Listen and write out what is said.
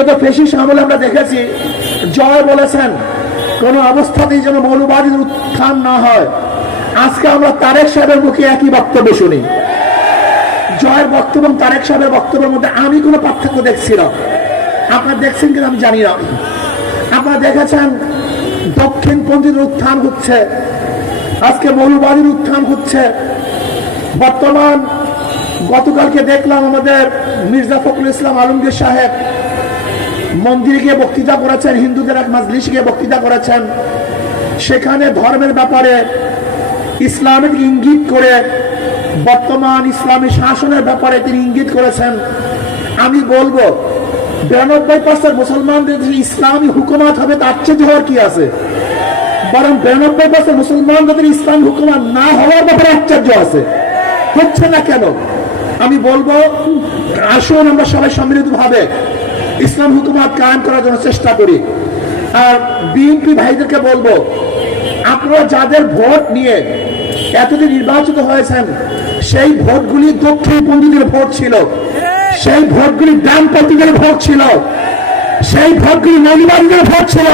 বিগত ফেসিস আমলে আমরা দেখেছি, জয় বলেছেন, কোন অবস্থাতেই যেন মৌলবাদীর উত্থান না হয়। আজকে আমরা তারেক সাহেবের মুখে একই বক্তব্য শুনি। জয়ের বক্তব্য এবং তারেক সাহেবের বক্তব্যের মধ্যে আমি কোনো পার্থক্য দেখছি না। আপনারা দেখছেন কিনা আমি জানি না। আপনারা দেখেছেন দক্ষিণপন্থীদের উত্থান হচ্ছে, আজকে মৌলবাদীর উত্থান হচ্ছে। বর্তমান গতকালকে দেখলাম আমাদের মির্জা ফখরুল ইসলাম আলমগীর সাহেব মন্দিরে গিয়ে বক্তৃতা করেছেন, হিন্দুদের এক মাজলিস গিয়ে বক্তৃতা করেছেন। সেখানে ধর্মের ব্যাপারে ইসলামের ইঙ্গিত করে, বর্তমান ইসলামী শাসনের ব্যাপারে তিনি ইঙ্গিত করেছেন। আমি বলব, বিরানব্বই পার্সেন্ট মুসলমানদের ইসলামী হুকুমাত হবে, তার চেয়ে হওয়ার কি আছে? বরং বিরানব্বই পার্সেন্ট মুসলমান যাদের ইসলাম হুকুমাত না হওয়ার ব্যাপারে আশ্চর্য আছে। হচ্ছে না কেন? আমি বলব, আসুন আমরা সবাই সম্মিলিত ভাবে ইসলাম হুকুমত কায়েম করার জন্য চেষ্টা করি। আর বিএনপি ভাইদেরকে বলব, আপনারা যাদের ভোট নিয়ে এতদিন নির্বাচিত হয়েছেন, সেই ভোটগুলি দক্ষিণপন্থীদের ভোট ছিল। সেই ভোটগুলি ডানপন্থীদের ভোট ছিল। সেই ভোটগুলি মৌলবাদীদের ভোট ছিল।